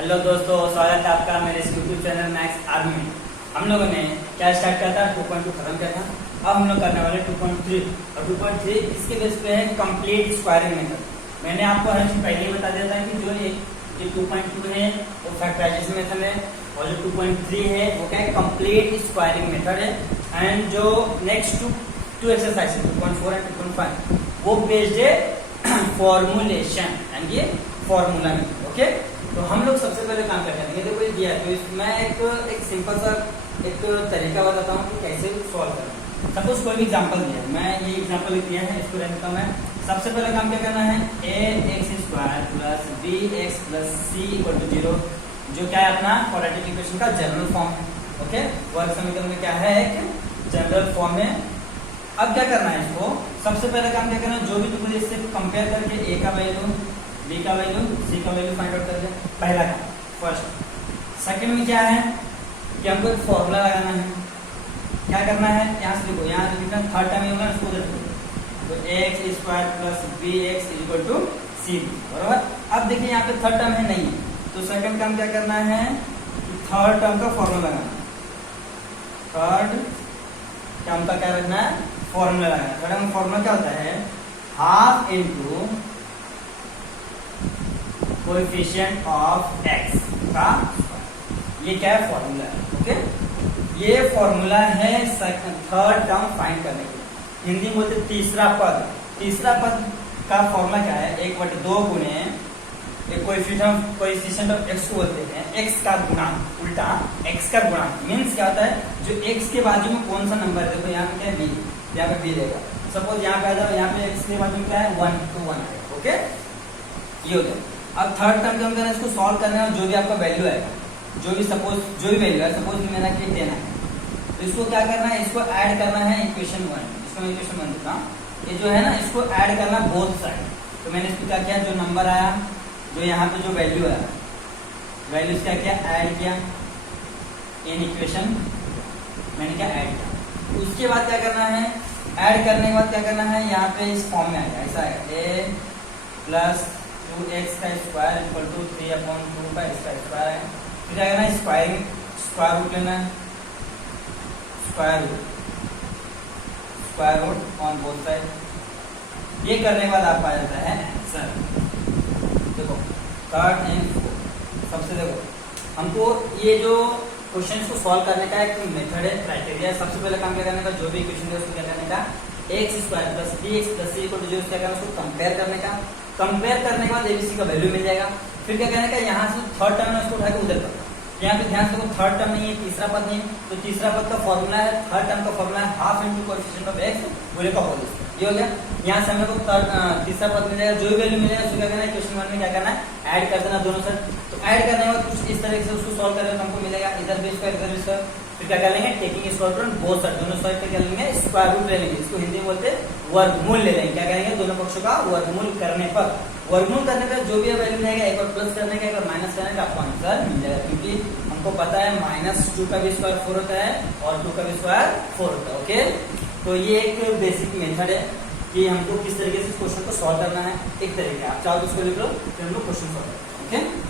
Hello दोस्तों, स्वागत है आपका मेरे यूट्यूब चैनल मैक्स आर्मी में। हम लोगों ने क्या स्टार्ट किया था, 2.2 खत्म किया था। अब हम लोग करने वाले 2.3 और 2.3 इसके बेस पे है कंप्लीट स्क्वायरिंग मेथड। मैंने आपको हर चीज पहले ही बता दिया था कि जो ये 2.2 है वो फैक्टराइजेशन मेथड है और जो 2.3 है वो क्या है, कंप्लीट स्क्वायरिंग मेथड है। एंड जो नेक्स्ट टू एक्सरसाइज 2.4 एंड 2.5 वो बेस्ड है फॉर्मुलेशन एंड ये फॉर्मूला में। ओके, तो हम लोग सबसे पहले काम क्या करेंगे, देखो ये दिया है तो मैं एक सिंपल सा एक तरीका बताता हूँ कि कैसे सॉल्व करना। सपोज कोई भी एग्जांपल दिया है, मैं ये एग्जांपल दिया है, इसको रहता हूँ मैं। सबसे पहले काम क्या करना है, ax² plus bx plus c equal to 0, जो क्या है अपना क्वाड्रेटिक इक्वेशन का जनरल फॉर्म है। ओके, वर्ग समीकरण में क्या है, एक जनरल फॉर्म है। अब क्या करना है, इसको सबसे पहले काम क्या करना है, जो भी तुमको इससे कंपेयर करके a का वैल्यू, b का वैल्यू, c का वैल्यू फाइंड आउट कर दे। पहला काम फर्स्ट। सेकंड में क्या है कि हमको एक फॉर्मूला लगाना है। क्या करना है, यहाँ से देखो, यहाँ से लिखना थर्ड टर्म होगा, इसको देखो तो ax² plus bx equal to c, बराबर। अब देखिए यहाँ पे थर्ड टर्म है नहीं, तो सेकंड काम क्या करना है कि थर्ड टर्म का फॉर्मूला लगाना। थर्ड टर्म का क्या रखना है, फॉर्मूला लगाना। थर्ड टर्म फॉर्मूला क्या होता है, half into coefficient of x का स्क्वायर। ये क्या है, फॉर्मूला है। ओके, ये फॉर्मूला है थर्ड टर्म फाइंड करने के लिए। हिंदी में बोलते तीसरा पद। तीसरा पद का फॉर्मूला क्या है, 1/2 गुणे कोएफिशिएंट ऑफ x को बोलते हैं x का गुणांक, उल्टा x का गुणांक मीन्स क्या होता है, जो x के बाजू में कौन सा नंबर है, देखो यहाँ पे क्या है b, यहाँ पे b रहेगा। सपोज यहाँ पे आ जाओ, यहाँ पे x के बाजू में क्या है 1, तो 1 आएगा। ओके, ये हो गया। अब थर्ड टर्म क्या करना है, इसको सॉल्व करना है, जो भी आपका वैल्यू आएगा, जो भी वैल्यू है, सपोज मेरा कि 10 है, तो इसको क्या करना है, इसको ऐड करना है इक्वेशन 1। इसको मैं इक्वेशन 1 देता हूँ, ये जो है ना, इसको ऐड करना बोथ साइड। तो मैंने इसको क्या किया, जो नंबर आया, जो यहाँ पे जो वैल्यू आया, वैल्यू क्या किया, ऐड किया इन इक्वेशन, मैंने क्या ऐड किया। उसके बाद क्या करना है, ऐड करने के बाद क्या करना है, यहाँ पे इस फॉर्म में आएगा, ऐसा आएगा a प्लस 2x का स्क्वायर इक्वल टू 3/2 का इसका स्क्वायर है। फिर क्या करना है, स्क्वायर रूट लेना है, square root on both side. ये करने के बाद आपको आ जाता है आंसर। देखो थर्ड एंड फोर्थ, सबसे देखो हमको ये जो क्वेश्चन को सॉल्व करने का एक मेथड है, क्राइटेरिया। सबसे पहले काम क्या करने का, जो भी क्वेश्चन है उसको क्या करने का, ax² plus bx plus c equal to 0 क्या करना, उसको कंपेयर करने का। कंपेयर करने के बाद abc का वैल्यू मिल जाएगा। फिर क्या कहने का, यहाँ से थर्ड टर्म है उसको उठा के उधर कर। यहाँ पे ध्यान से देखो, थर्ड टर्म नहीं है, तीसरा पद नहीं है, तो तीसरा पद का फॉर्मूला है, थर्ड टर्म का फॉर्मूला है half into coefficient of x बोले का होल स्क्वायर। ये हो गया। यहाँ से हम लोग को तीसरा पद मिल जाएगा, जो भी वैल्यू मिलेगा उसको क्या करना है, क्वेश्चन 1 में क्या करना है, ऐड कर देना दोनों साइड। तो ऐड करने के बाद कुछ इस तरह से उसको सॉल्व करेंगे तो हमको मिलेगा इधर भी स्क्वायर, इधर भी स्क्वायर। फिर क्या कर लेंगे, taking square root both side, दोनों साइड पे क्या लेंगे, स्क्वायर रूट ले लेंगे। इसको हिंदी में बोलते हैं वर्गमूल ले लेंगे। क्या करेंगे, दोनों पक्षों का वर्गमूल करने पर जो भी वैल्यू मिलेगा, एक बार प्लस करने का, एक बार माइनस करने का, आपको आंसर मिल जाएगा। क्योंकि हमको पता है -2 का भी स्क्वायर 4 होता है और 2 का भी स्क्वायर 4 होता है। ओके, तो ये एक बेसिक मेथड है कि हमको किस तरीके से क्वेश्चन को सॉल्व करना है। एक तरीके आप चाहो तो उसको लिख लो, फिर हम लोग क्वेश्चन सॉल्व करते हैं। ओके,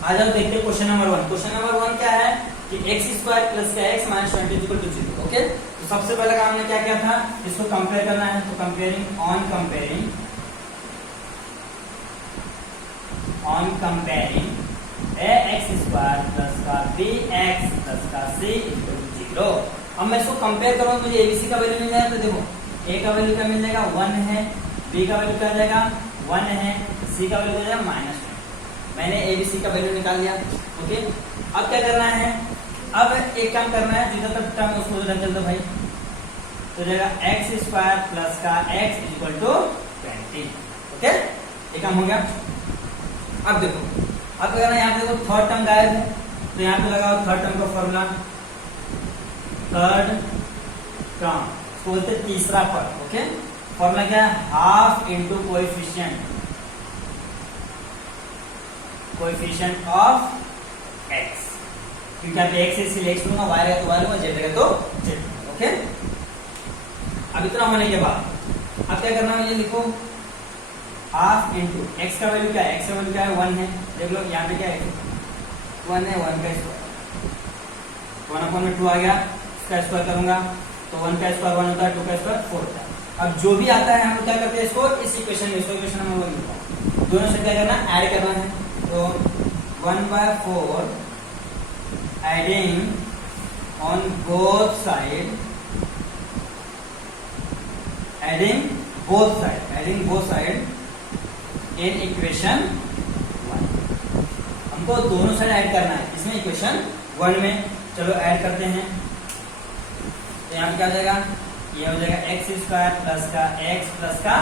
आ जाओ देखते हैं क्वेश्चन नंबर 1। क्वेश्चन नंबर 1 क्या है कि x² प्लस का x minus 20 equal to 0। Okay, तो सबसे पहले काम हमने क्या किया था, इसको कंपेयर करना है। तो comparing on comparing ax² plus का bx प्लस का c इक्वल टू 0। अब मैं इसको कंपेयर करूँ तो ये abc का वैल्यू मिल जाएगा। तो देखो a का वैल्यू क्या मिल जाएगा, 1 है, b का वैल्यू क्या जाएगा 1 है, c का वैल्यू क्या जाएगा -1। मैंने abc का वैल्यू निकाल लिया। ओके, अब क्या करना है, अब एक काम करना है, जितना तक टर्म उसको उधर चल दो भाई, तो जाएगा x² प्लस का x इक्वल टू 20। ओके, ये काम हो गया। अब देखो, अब क्या करना है, यहाँ पे देखो थर्ड टर्म गायब है, तो यहाँ पे लगाओ थर्ड टर्म का फॉर्मूला। थर्ड टर्म बोलते तीसरा पद। ओके, फॉर्मूला क्या है, half into coefficient of x। क्योंकि आप x इसलिए x लूंगा, y रहेगा तो y लूंगा, z रहेगा तो z। ओके, अब इतना होने के बाद अब क्या करना है, ये लिखो हाफ इंटू एक्स का वैल्यू क्या है, एक्स का वैल्यू क्या है 1 है, देख लो यहाँ पे क्या है 1 है, 1 का स्क्वायर 1/2 आ गया, इसका स्क्वायर करूंगा तो 1 का स्क्वायर 1 होता है, 2 का स्क्वायर 4 होता है। अब जो भी आता है हम लोग क्या करते हैं इसको इस इक्वेशन में, इसको इक्वेशन में वो मिलता है, दोनों से क्या करना है ऐड करना है, तो 1/4 adding on both side, adding both side in equation 1। हमको दोनों साइड ऐड करना है इसमें इक्वेशन 1 में। चलो ऐड करते हैं, तो यहाँ पे क्या हो जाएगा, ये हो जाएगा एक्स स्क्वायर प्लस का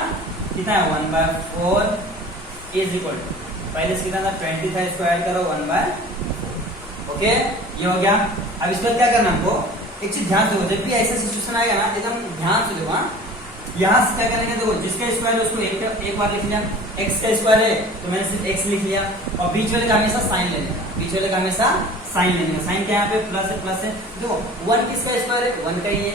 कितना है 1/4 इज इक्वल टू, पहले से कितना था 20 था, इसको ऐड करो 1/4। ओके ये हो गया। अब इस पर क्या करना हमको, एक चीज ध्यान से, जब भी ऐसा सिचुएशन आएगा ना एकदम ध्यान से देखो, यहाँ से क्या करेंगे, देखो जिसका स्क्वायर है उसको एक बार लिख लिया, एक्स का स्क्वायर है तो मैंने सिर्फ एक्स लिख लिया, और बीच वाले का हमेशा साइन लेने का, बीच वाले का हमेशा साइन लेने का, साइन क्या यहाँ पे प्लस है, प्लस है, देखो 1 किसका स्क्वायर है 1 का ही है,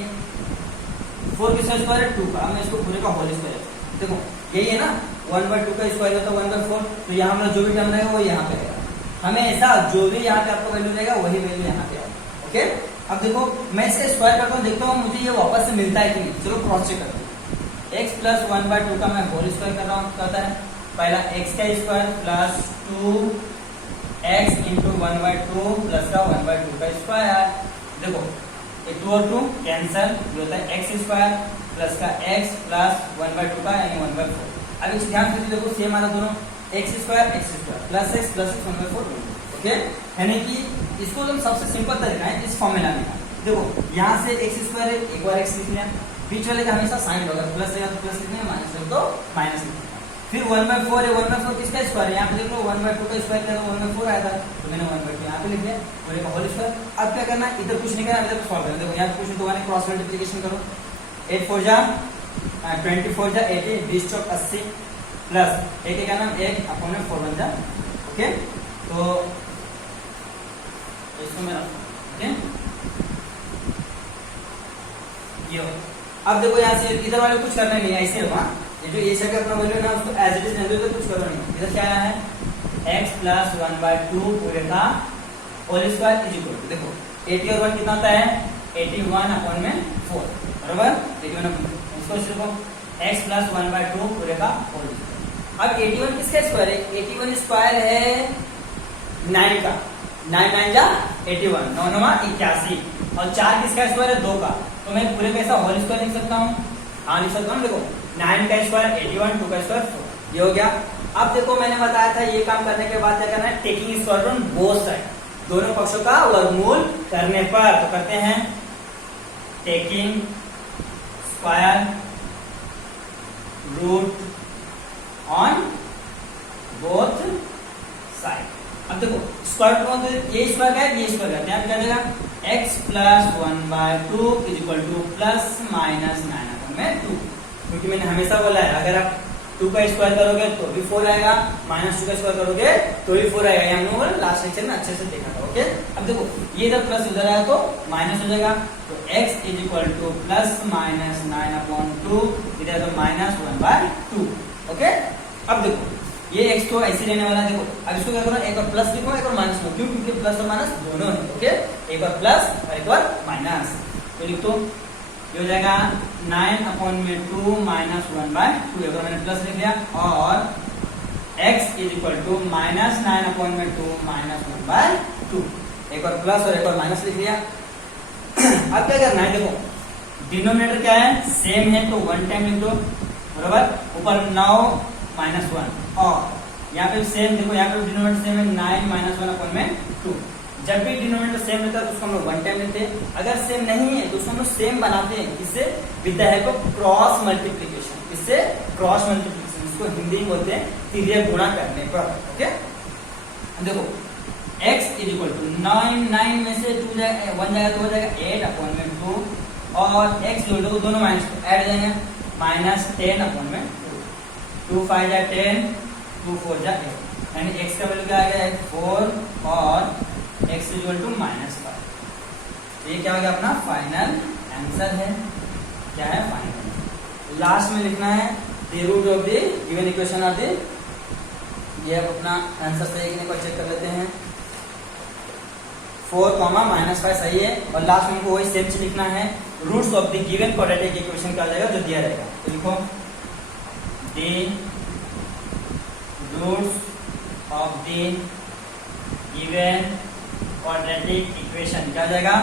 4 किसका स्क्वायर है 2 का, मैं इसको पूरे का होल स्क्वायर, देखो यही है ना 1/2 का स्क्वायर होता है 1/4, तो यहाँ हमारा जो भी टर्म रहेगा वो यहाँ पे रहेगा, हमेशा जो भी यहाँ पे आपका वैल्यू रहेगा वही वैल्यू यहाँ पे आएगा। ओके अब देखो मैं इसका स्क्वायर करता हूँ, देखता हूँ मुझे ये वापस से मिलता है कि नहीं, चलो क्रॉस चेक करते हैं। x प्लस 1/2 का मैं होल स्क्वायर कर रहा हूँ, कहता है पहला x का square plus 2x into 1/2 plus का 1/2 का स्क्वायर, देखो 2 और 2 कैंसल, जो होता है x स्क्वायर प्लस का x प्लस 1/2 का यानी 1/4। अब इस ध्यान से देखो सेम आ रहा दोनों, x square plus x 1/4। Okay यानी कि इसको तुम सबसे सिंपल तरीका है इस फॉर्म में लाने का, देखो यहाँ से x स्क्वायर है, एक बार x लिख लिया, बीच वाले का हमेशा साइन होगा, प्लस है तो प्लस लिखना है, माइनस है तो माइनस लिखना है, फिर 1/4 है, 1/4 किसका स्क्वायर है, यहाँ पे देख लो 1/2 का स्क्वायर किया तो 1/4 आया था, तो मैंने 1/2 यहाँ पे लिख दिया, पूरे का होल स्क्वायर। अब क्या करना है, इधर कुछ नहीं करना, इधर सॉल्व करना, देखो यहाँ कुछ नहीं तो मैंने क्रॉस मल्टीप्लिकेशन करो, 8 4 जा 24 जा 80, 20 चौक 80 प्लस एक का नाम 1 अपॉन में 4 बन जा। ओके तो इसको मैं ओके ये, अब देखो यहाँ से इधर वाले कुछ करना नहीं है, ऐसे होगा, ये जो ये सेट अपना वैल्यू है ना उसको एज इट इज रहने दो, कुछ करना नहीं। इधर क्या है x प्लस 1/2 पूरे का whole square is equal to, देखो 80 और 1 कितना होता है 81 अपॉन में 4, बराबर 81 अपॉन, इसको लिखो x प्लस 1/2 पूरे का होल स्क्वायर। अब 81 किसका स्क्वायर है, 81 स्क्वायर है 9 का, 9 9 जा 81, 9 9 81, और 4 किसका स्क्वायर है 2 का, तो मैं पूरे कैसा होल स्क्वायर लिख सकता हूँ, हाँ लिख सकता हूँ, देखो 9 का स्क्वायर 81, 2 का स्क्वायर 4, ये हो गया। अब देखो मैंने बताया था ये काम करने के बाद क्या करना है, taking square on both side, दोनों पक्षों का वर्गमूल करने पर, तो करते हैं taking square root on both side. अब देखो स्क्वायर रूट ये स्क्वायर का है, ये स्क्वायर का है, क्या देगा x plus 1/2 is equal to plus minus 9/2, क्योंकि मैंने हमेशा बोला है अगर आप 2 का स्क्वायर करोगे तो भी 4 आएगा, -2 का स्क्वायर करोगे तो भी 4 आएगा, हम लोगों ने लास्ट लेक्चर में अच्छे से देखा था। ओके अब देखो ये इधर प्लस उधर आया तो माइनस हो जाएगा, तो x is equal to plus minus 9/2, इधर तो माइनस 1/2। ओके अब देखो ये x तो ऐसे रहने वाला है, देखो अब इसको क्या करो, एक बार प्लस लिखो एक बार माइनस लिखो, क्यों, क्योंकि प्लस और माइनस दोनों है। ओके एक बार प्लस और एक बार माइनस, तो लिख दो, ये हो जाएगा 9/2 माइनस 1/2, एक बार मैंने प्लस लिख लिया, और x is equal to minus 9/2 minus 1/2, एक बार प्लस और एक बार माइनस लिख लिया। अब क्या करना है, देखो डिनोमिनेटर क्या है सेम है तो 1 टाइम लिख दो, बराबर, ऊपर 9 माइनस 1, और यहाँ पे सेम देखो यहाँ पे डिनोमिनेटर सेम है 9 माइनस 1 अपॉन में 2, जब भी डिनोमिनेटर सेम रहता है तो उसको हम लोग 1 टाइम लेते हैं, अगर सेम नहीं है तो उसको हम लोग सेम बनाते हैं, इससे with the help of cross multiplication, इससे क्रॉस मल्टीप्लिकेशन, इसको हिंदी में बोलते हैं तिर्यक गुणा करने पर। ओके देखो x इज इक्वल टू 9 में से 2 जाएगा 1 जाएगा तो हो जाएगा 8 अपॉन में 2, और x जो लोग दोनों माइनस ऐड जाएंगे, माइनस 10 अपॉन में 2 5 जा 10, 2 4 जा 8, यानी x का वैल्यू क्या आ गया 4 और x इक्वल टू -5। ये क्या हो गया अपना फाइनल आंसर है, क्या है फाइनल। लास्ट में लिखना है the root of the given equation are the, ये अब अपना आंसर सही है कि नहीं चेक कर लेते हैं। 4, -5 सही है, और लास्ट में हमको वही सेम चीज लिखना है, roots of the given quadratic equation क्या जाएगा जो दिया रहेगा, तो लिखो the roots of the given quadratic equation क्या जाएगा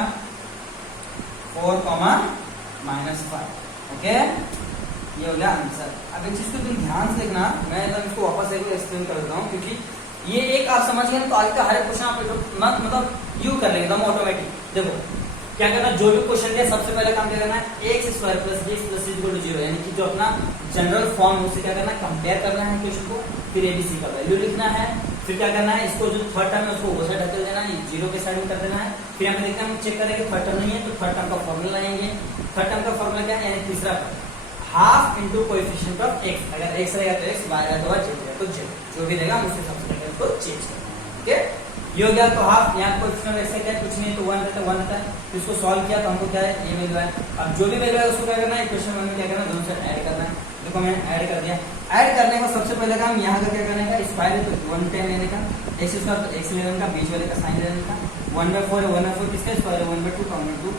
4, -5। ओके, ये हो गया आंसर। अब एक चीज को तुम ध्यान से देखना, मैं इसको वापस एक एक्सप्लेन कर देता हूँ, क्योंकि ये एक आप समझ गए तो आज का हर एक क्वेश्चन आप मतलब यू कर लेंगे एकदम ऑटोमेटिक। देखो क्या करना, जो भी क्वेश्चन दिया सबसे पहले काम क्या करना है, x² + b + c = 0, यानी कि जो अपना जनरल फॉर्म उससे क्या करना है, कंपेयर करना है क्वेश्चन को, फिर abc का वैल्यू लिखना है, फिर क्या करना है, इसको जो थर्ड टर्म है उसको वो साइड ढकेल देना है, 0 के साइड में कर देना है, फिर यहाँ पे देखते हैं हम चेक करेंगे थर्ड टर्म नहीं है तो थर्ड टर्म का फॉर्मूला लगाएंगे। थर्ड टर्म का फॉर्मूला क्या है, यानी तीसरा half into coefficient of x, अगर x रहेगा तो x, y रहेगा तो y, z रहेगा तो z, जो भी रहेगा हम उसके हिसाब से उसको चेंज करना है। ठीक है, ये हो गया। तो हाफ यहाँ कोएफिशिएंट x क्या है, कुछ नहीं तो 1 रहता है, 1 रहता है, तो इसको सॉल्व किया तो हमको क्या है, ये मिल रहा है। अब जो भी मिल रहा है उसको क्या करना है, इक्वेशन 1 में क्या करना है, दोनों साइड ऐड करना है। देखो मैंने ऐड कर दिया, ऐड करने का सबसे पहले काम यहाँ का क्या करने का, स्क्वायर है तो 110 लेने का, x² तो x लेने का, बीच वाले का साइन लेने का, 1/4 है, 1/4 किसका स्क्वायर है, 1/2 का 1/2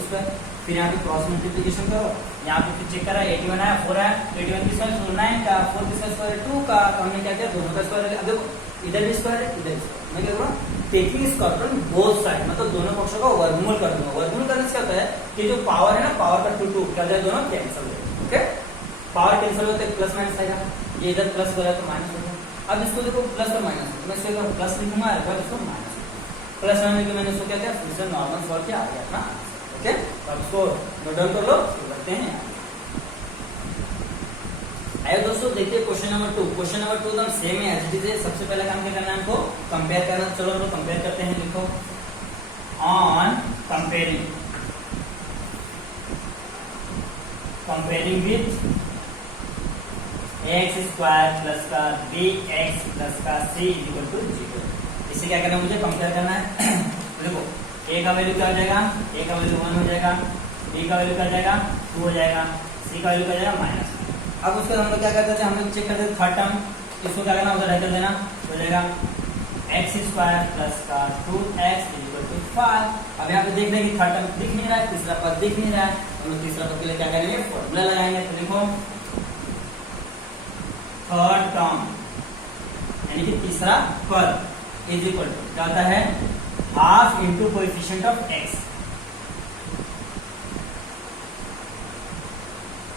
स्क्वायर, फिर यहाँ पे क्रॉस मल्टीप्लिकेशन करो, यहाँ पे चेक करा 81 आया, 4 आया, 81 किसका स्क्वायर 9 का, 4 किसका स्क्वायर 2 का, तो हमने क्या किया दोनों का स्क्वायर लिया। अब देखो इधर भी स्क्वायर है इधर भी स्क्वायर, मैं क्या करूँगा taking square from both side, मतलब दोनों पक्षों का वर्गमूल कर दूंगा। वर्गमूल करने से क्या होता है कि जो पावर है ना, पावर का 2 क्या जाए, दोनों कैंसिल हो जाए। ओके, पावर कैंसिल होते हैं, प्लस माइनस आएगा, ये इधर प्लस हो रहा है तो माइनस हो जाएगा। अब इसको देखो प्लस और माइनस, मैं इसको प्लस लिखूंगा और इसको माइनस, प्लस होने के मैंने इसको क्या किया, फिर से नॉर्मल सॉल्व किया, आ गया अपना। ओके, अब इसको नोट डाउन कर लो, करते हैं। आइए दोस्तों देखिए क्वेश्चन नंबर 2। क्वेश्चन नंबर 2 एकदम सेम है, एज इट इज। सबसे पहले काम क्या करना है हमको, कंपेयर करना। चलो हम लोग कंपेयर करते हैं, लिखो on comparing with x² plus का bx प्लस का c = 0। इसे क्या करना है, मुझे कंपेयर करना है। देखो a का वैल्यू क्या हो जाएगा, a का वैल्यू 1 हो जाएगा, b का वैल्यू क्या हो जाएगा 2 हो जाएगा, c का वैल्यू क्या हो जाएगा -। अब उसके बाद हम लोग क्या करते थे, हम लोग चेक करते थे थर्ड टर्म, इसको क्या करना उधर ढकेल देना, हो जाएगा x² प्लस का 2x = 5। अब यहाँ पे देख रहे हैं कि थर्ड टर्म दिख नहीं रहा है, तीसरा पद दिख नहीं रहा है, हम लोग तीसरा पद के लिए क्या करेंगे, फॉर्मूला लगाएंगे। तो देखो थर्ड टर्म यानी कि तीसरा पद = क्या होता है, half into coefficient of x,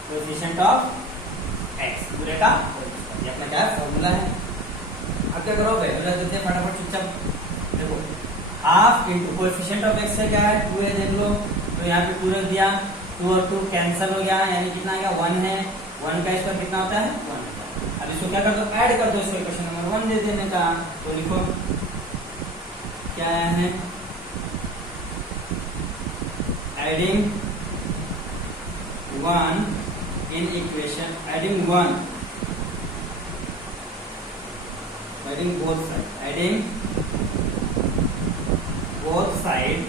coefficient of x पूरे का ये अपना क्या है, फॉर्मूला है। अब क्या करो, वैल्यू रख देते हैं फटाफट चुपचाप। देखो half into coefficient of x से क्या है 2 है, देख लो, तो यहाँ पे 2 रख दिया, 2 और 2 कैंसिल हो गया, यानी कितना आ गया 1 है, 1 का स्क्वायर कितना होता है 1। अब इसको क्या कर दो, ऐड कर दो, इसको इक्वेशन नंबर 1 दे देने का। तो लिखो क्या है, adding 1 in equation, adding 1, adding both side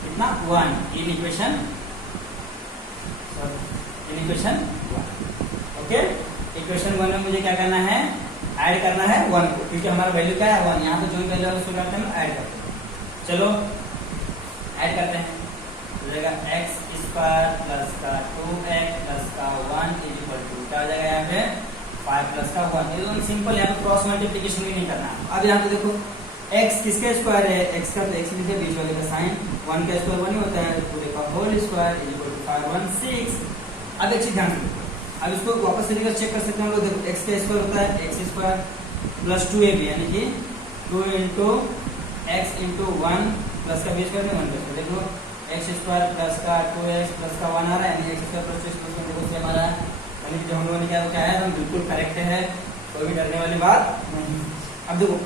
कितना 1 in equation 1। ओके, इक्वेशन 1 में मुझे क्या करना है, ऐड करना है 1 को, क्योंकि हमारा वैल्यू क्या है 1, यहाँ पे जो भी वैल्यू है उसको करते हैं ऐड करते हैं। चलो ऐड करते हैं, हो जाएगा x² प्लस का 2x प्लस का 1 = क्या हो जाएगा, यहाँ पे 5 प्लस का 1। एकदम सिंपल, यहाँ पे क्रॉस मल्टीप्लिकेशन भी नहीं करना। अब यहाँ पे देखो x किसके स्क्वायर है, x का तो x लिखे, बीच वाले का साइन, 1 का स्क्वायर 1 ही होता है, तो पूरे का होल स्क्वायर = 516। अब एक चीज ध्यान रखो, अब इसको वापस से चेक कर सकते हैं हम लोग। देखो x का स्क्वायर होता है x² प्लस 2ab, यानी कि 2 × x × 1 प्लस का बीच करते 1 प्लस, देखो x² प्लस का 2x प्लस का 1 आ रहा है, यानी x² प्लस x प्लस 1 देखो सेम आ रहा है, यानी कि जो हम लोगों ने क्या है हम बिल्कुल करेक्ट है, कोई भी डरने वाली बात नहीं। अब देखो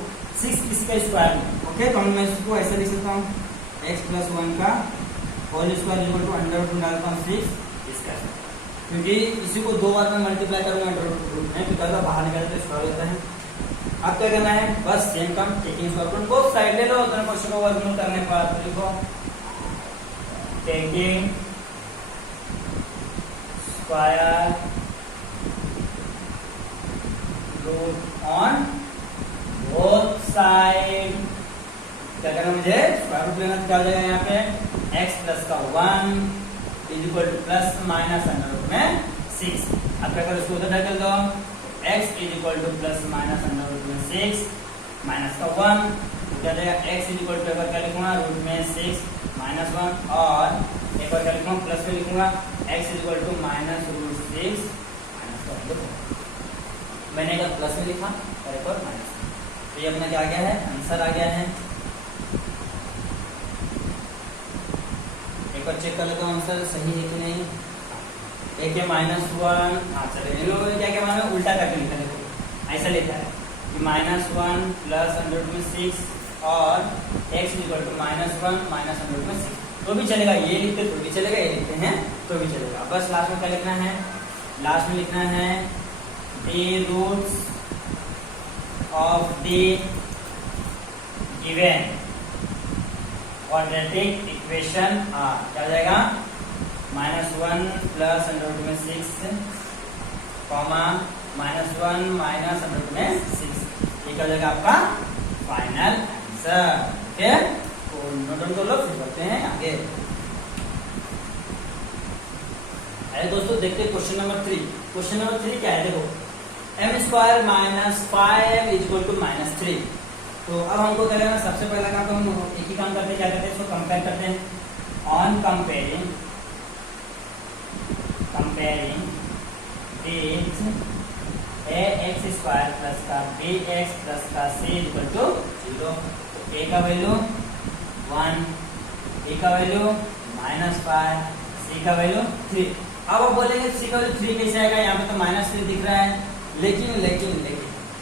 6 इसका स्क्वायर में, ओके, तो मैं इसको ऐसा लिख सकता हूँ, x प्लस 1 का होल स्क्वायर = √2 डालता हूँ 6 इसका, क्योंकि इसी को 2 बार में मल्टीप्लाई करूंगा √2 में, तो बाहर निकाले तो स्क्वायर होता है। अब क्या करना है, बस सेम काम, taking square from both side ले लो, दोनों पक्षों को वर्गमूल करने पर लिखो taking square root on both side. क्या करना मुझे, स्क्वायर रूट लेना। क्या हो जाएगा यहाँ पे x प्लस का 1 is equal to plus minus under root में 6। अब क्या करो, इसको उधर ढकेल दो, x is equal to plus minus under root में 6 माइनस का 1, तो क्या जाएगा x इज इक्वल टू, एक बार क्या लिखूंगा रूट में 6 माइनस 1, और एक बार क्या लिखूंगा प्लस में लिखूंगा x is equal to minus root 6 minus का 1। मैंने एक प्लस में लिखा और एक बार माइनस। तो ये अपना क्या आ गया है, आंसर आ गया है। एक बार चेक कर लेता हूँ आंसर सही है कि नहीं। एक है -1, हाँ चलिए लोग क्या क्या माना उल्टा करके लिखा, देखो ऐसा लिखा है कि -1 प्लस अंडर रूट में 6 और x equal to -1 minus under root में 6, तो भी चलेगा। ये लिखते तो भी चलेगा, ये लिखते हैं तो भी चलेगा। बस लास्ट में क्या लिखना है, लास्ट में लिखना है the roots of the given quadratic equation are, क्या हो जाएगा -1 प्लस अंडर रूट में 6 कॉमा -1 माइनस अंडर रूट में 6। ये क्या हो जाएगा आपका फाइनल आंसर। ओके, तो नोट डाउन कर लो, फिर करते हैं आगे। अरे दोस्तों देखते हैं क्वेश्चन नंबर 3। क्वेश्चन नंबर 3 क्या है, देखो m² minus 5 is equal to -3। तो अब हमको क्या करना, सबसे पहला काम तो हम एक ही काम करते हैं, क्या करते हैं, इसको कंपेयर करते हैं। On comparing with ax² plus का bx प्लस का c इक्वल टू 0। a का वैल्यू 1, a का वैल्यू -5, c का वैल्यू 3। अब आप बोलेंगे c का वैल्यू 3 कैसे आएगा, यहाँ पे तो -3 दिख रहा है। लेकिन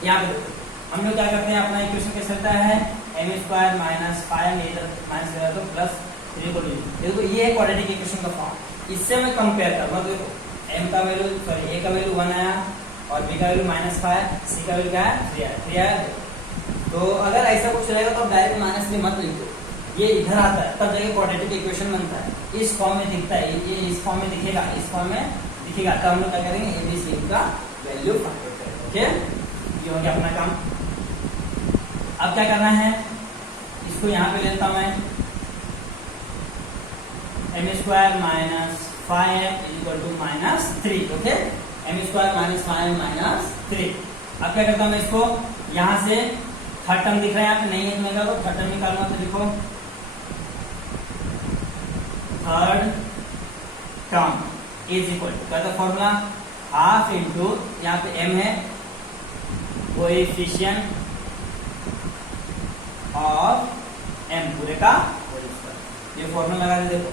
यहाँ पे देखो हम लोग क्या करते हैं, अपना इक्वेशन कैसे चलता है, m² माइनस 5 इधर माइनस करा तो प्लस 3 को देखो, ये है क्वाड्रेटिक इक्वेशन का फॉर्म। इससे मैं कंपेयर करूंगा, देखो m का वैल्यू सॉरी a का वैल्यू 1 आया और b का वैल्यू -5, c का वैल्यू क्या है 3 आया। तो अगर ऐसा कुछ रहेगा तो डायरेक्ट -3 मत लिखो, ये इधर आता है तब जाके क्वाड्रेटिक इक्वेशन बनता है। इस फॉर्म में दिखता है, ये इस फॉर्म में दिखेगा, इस फॉर्म में दिखेगा, तब हम लोग क्या करेंगे ABC का वैल्यू फाइंड आउट करेंगे। ओके, ये हो गया अपना काम। अब क्या करना है, इसको यहाँ पे लेता हूँ मैं, m² minus 5 equal to -3। Okay, m² minus 5 minus 3। अब क्या करता हूँ मैं, इसको यहाँ से थर्ड टर्म दिख रहा है यहाँ पे, नहीं है मेरा तो थर्ड टर्म निकालूंगा, तो लिखो third term is equal to, क्या था फॉर्मूला, हाफ इंटू यहाँ पे m है कोएफिशिएंट ऑफ m पूरे का होल स्क्वायर। ये फॉर्मूला लगा दे, देखो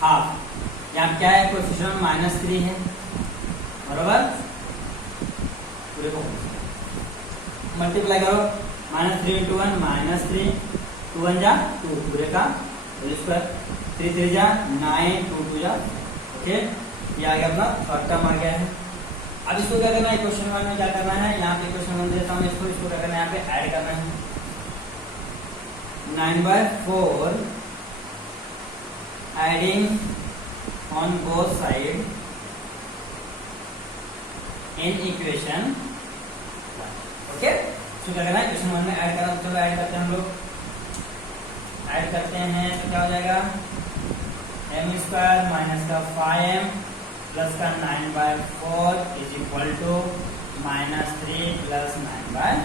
हाफ यहाँ पे क्या है, कोएफिशिएंट -3 है बराबर, पूरे को मल्टीप्लाई करो, -3 × 1 -3, 2 1 जा 2 पूरे का होल स्क्वायर, 3 3 जा 9, 2 2 जा। ओके, ये आ गया अपना थर्ड टर्म आ गया है। अब इसको क्या करना है, क्वेश्चन 1 में क्या करना है, यहाँ पे क्वेश्चन 1 देता हूँ, इसको क्या करना है, यहाँ पे ऐड करना है 9/4 adding on both side in equation. Okay, तो क्या करना है, क्वेश्चन 1 में ऐड करना, चलो ऐड करते हैं हम लोग, ऐड करते हैं तो क्या हो जाएगा, m² माइनस का 5m प्लस का 9/4 इज इक्वल टू -3 प्लस 9/4।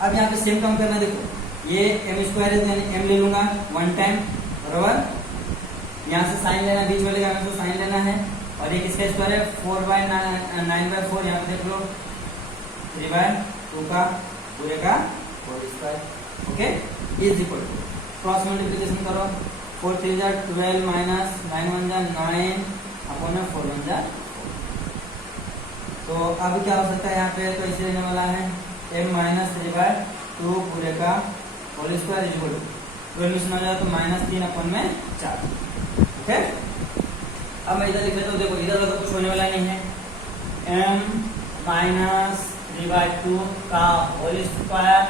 अब यहाँ पे सेम काम करना, देखो ये m² है तो m ले लूंगा 1 टाइम बराबर, यहाँ से साइन लेना, बीच वाले यहाँ से साइन लेना है, और ये किसका स्क्वायर है 4/9/4, यहाँ पे देख लो 3/2 का पूरे का whole square. Okay, is equal to cross multiplication करो, 4 3 जा 12 माइनस 9 1 जा 9 अपॉन 4 1 जा 4। तो अब क्या हो सकता है यहाँ पे, तो इसे लेने वाला है m -3/2 पूरे का whole square is equal to 12 में हो जाए तो -3 अपॉन में 4। ओके, अब मैं इधर लिख लेता हूँ, देखो इधर तो कुछ होने वाला नहीं है, m -3/2 का whole square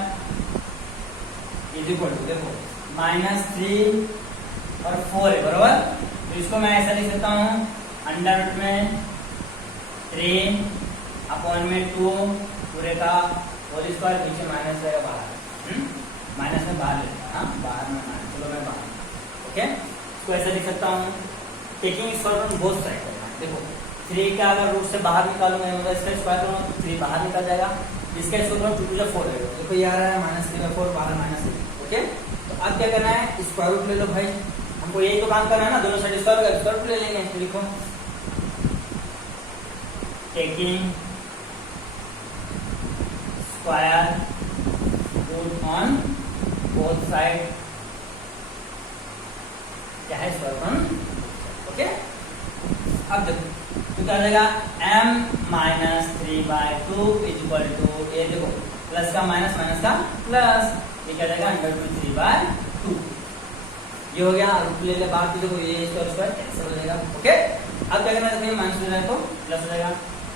is equal to, देखो -3 और 4 है बराबर, तो इसको मैं ऐसा लिख सकता हूँ अंडर रूट में 3 अपॉन में 2 पूरे का होल स्क्वायर, पीछे माइनस रहेगा बाहर, माइनस में बाहर लेता है, बाहर में माइनस, चलो मैं बाहर, ओके। इसको ऐसे लिख सकता हूँ, taking square from both side. देखो 3 का अगर रूट से बाहर निकालूंगा, मतलब इसका स्क्वायर करूंगा तो 3 बाहर निकल जाएगा, इसका स्क्वायर 2 to 4 रहेगा। देखो ये आ रहा है -3/4, बाहर -3, ओके। तो अब क्या करना है, स्क्वायर रूट ले लो भाई, हमको यही तो काम करना है ना, दोनों साइड स्क्वायर रूट ले लेंगे। तो लिखो taking square root on both side, क्या है स्क्वायर वन, ओके। अब देखो तो क्या हो जाएगा, m-3/2 इक्वल टू, ये देखो प्लस का माइनस, माइनस का प्लस, ये क्या जाएगा √3/2, ये हो गया। रूट ले ले बाहर, देखो ये स्क्वायर कैंसिल हो जाएगा, ओके। अब क्या करना है, माइनस हो जाएगा तो प्लस हो जाएगा,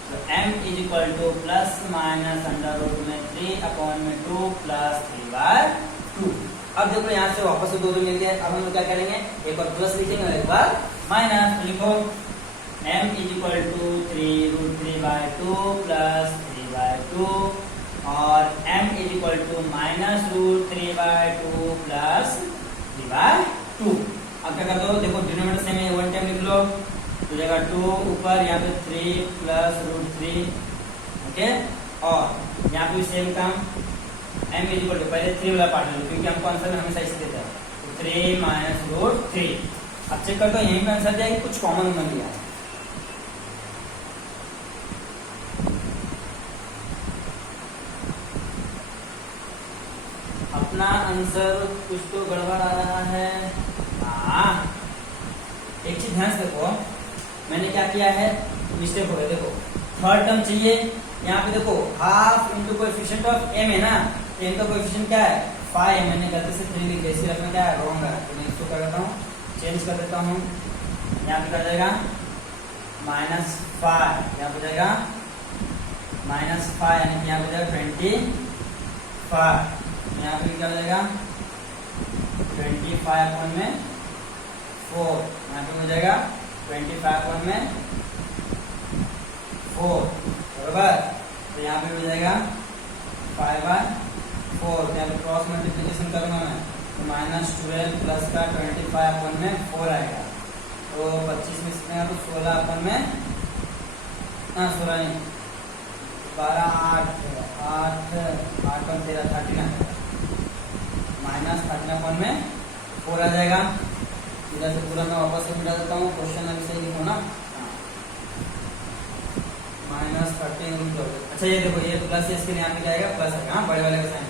तो m equal to plus minus √3/2 plus 3/2। अब देखो यहाँ से वापस से 2 मिल गया, अब हम लोग क्या करेंगे, एक बार प्लस लिखेंगे और एक बार माइनस। लिखो m इक्वल टू 3√3/2 प्लस 3/2 और m इक्वल टू -√3/2 प्लस 3/2। अब क्या कर दो, देखो डिनोमिनेटर सेम है, 1 टाइम लिख लो तो जाएगा 2 ऊपर, यहाँ पे 3 प्लस √3, ओके। और यहाँ पे सेम काम, m इक्वल टू पहले 3 वाला पार्ट लो क्योंकि हमको आंसर में हमेशा इसे देता है, तो 3 - √3। अब चेक करते हो यहीं पे आंसर जाएगा, कुछ कॉमन बन गया है। अपना आंसर कुछ तो गड़बड़ आ रहा है। एक चीज ध्यान से देखो, मैंने क्या किया है, मिस्टेक हो गया। देखो थर्ड टर्म चाहिए, यहाँ पे देखो half into coefficient of m है ना, m का कोएफिशिएंट क्या है 5, मैंने गलती से 3 लिख दिया, इसलिए अपना क्या है रॉन्ग है, तो मैं इसको क्या करता हूँ, चेंज कर देता हूँ। यहाँ पे क्या जाएगा -5, यहाँ पे जाएगा -5, यानी कि यहाँ पे जाएगा 25, यहाँ पे क्या हो जाएगा 25/4, यहाँ पे हो जाएगा 25/4, बराबर। तो यहाँ पे हो जाएगा 5/4, यहाँ पे क्रॉस मल्टीप्लिकेशन करूंगा मैं, तो -12 प्लस का 25/4 आएगा, तो 25 में कितना, तो 16/, 16 नहीं 12, 8 और 13, 39 -39/4 आ जाएगा। इधर से पूरा मैं वापस से मिटा देता हूँ, क्वेश्चन अभी सही लिखो ना, -13। अच्छा ये देखो, ये प्लस इसके लिए यहाँ पे जाएगा प्लस है, हाँ बड़े वाले का साइन,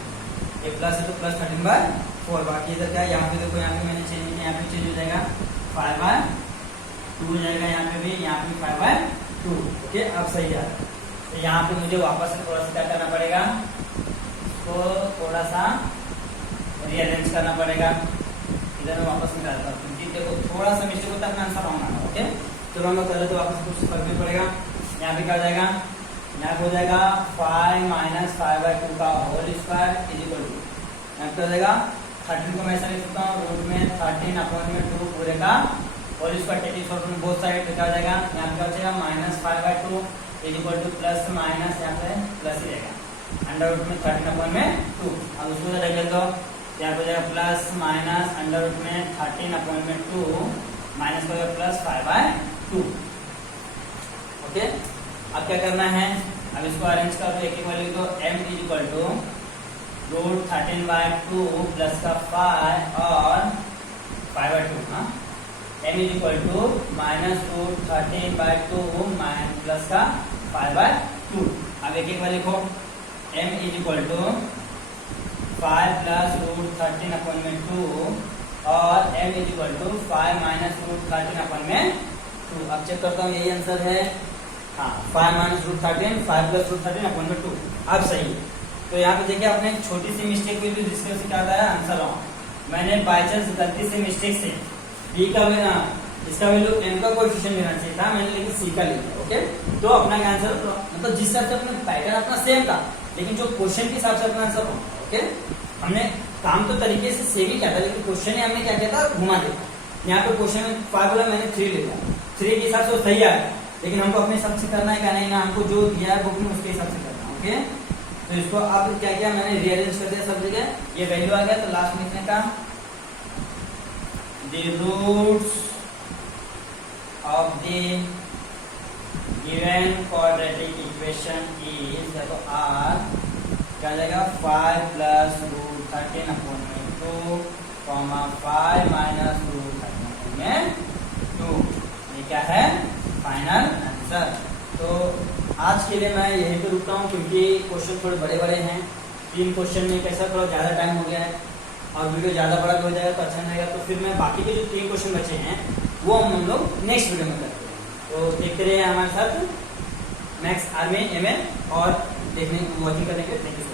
ये प्लस है तो प्लस 13/4। बाकी इधर क्या है, यहाँ पे देखो, यहाँ पे मैंने चेंज किया, यहाँ पे चेंज हो जाएगा 5/2 हो जाएगा, यहाँ पे भी, यहाँ पे 5/2, ओके। अब सही है, तो यहाँ पे मुझे वापस से थोड़ा सा क्या करना पड़ेगा, तो थोड़ा सा रीअरेंज करना पड़ेगा, इधर मैं वापस में डालता हूँ क्योंकि देखो थोड़ा सा मिस्टेक होता है, अपना आंसर रॉन्ग आना, ओके। चलो हम लोग पहले तो वापस कुछ फर्क नहीं पड़ेगा। यहाँ पे क्या हो जाएगा, यहाँ पे हो जाएगा 5 - 5/2 का होल स्क्वायर इक्वल टू, यहाँ पे हो जाएगा 13 को मैं ऐसा लिख सकता हूँ, रूट में 13/2 पूरे का whole square, taking square from both side, क्या हो जाएगा, यहाँ पे हो जाएगा -5/2 इक्वल टू प्लस माइनस, यहाँ पे प्लस ही रहेगा, अंडर रूट में 13/2। अब उसको रख दो, यहाँ पे जाएगा प्लस माइनस अंडर रूट में 13/2 माइनस हो जाएगा प्लस 5/2, ओके। अब क्या करना है, अब इसको अरेंज कर दो, एक एक लिख दो, m इक्वल टू √13/2 प्लस का 5 और 5/2, हाँ, m इक्वल टू -√13/2 प्लस का 5/2। अब एक एक बार लिखो, m इक्वल टू 5 प्लस √13/2 और m इक्वल टू 5 माइनस √13/2। अब चेक करता हूँ, यही आंसर है, हाँ 5 माइनस √13, 5 प्लस √13/2। अब सही है। तो यहाँ पे देखिए आपने एक छोटी सी मिस्टेक हुई थी जिसकी वजह से क्या आता है आंसर रॉन्ग। मैंने बाय चांस गलती से मिस्टेक से b का इसका वैल्यू m का कोएफिशिएंट लेना चाहिए था, मैंने लेकिन c का लिया, ओके। तो अपना आंसर मतलब जिस हिसाब से अपना पैटर्न अपना सेम था, लेकिन जो क्वेश्चन के हिसाब से अपना आंसर रॉन्ग, ओके। हमने काम तो तरीके से सेम ही किया था, लेकिन क्वेश्चन हमने क्या किया था, घुमा दिया। यहाँ पे क्वेश्चन में फार्मूला मैंने 3 लिया, 3 के हिसाब से सही आया, लेकिन हमको अपने हिसाब से करना है क्या नहीं ना, हमको जो दिया है बुक में उसके हिसाब से करना है। ओके, तो इसको अब क्या किया मैंने, रीअरेंज कर दिया सब जगह, ये वैल्यू आ गया, तो लास्ट में लिखने का the roots of the given quadratic equation is, तो आर क्या आ जाएगा 5 प्लस रूट 13 अपॉन में 2 कॉमा 5 माइनस रूट 13 अपॉन में 2। ये क्या है फाइनल आंसर। तो आज के लिए मैं यहीं पे रुकता हूँ क्योंकि क्वेश्चन थोड़े बड़े बड़े हैं, 3 क्वेश्चन में कैसा थोड़ा ज़्यादा टाइम हो गया है और वीडियो ज़्यादा बड़ा हो जाएगा तो अच्छा नहीं रहेगा। तो फिर मैं बाकी के जो 3 क्वेश्चन बचे हैं वो हम लोग नेक्स्ट वीडियो में करते हैं। तो देखते रहिए हमारे साथ मैथ्स आर्मी एमएल और देखने वॉचिंग करने के लिए थैंक यू।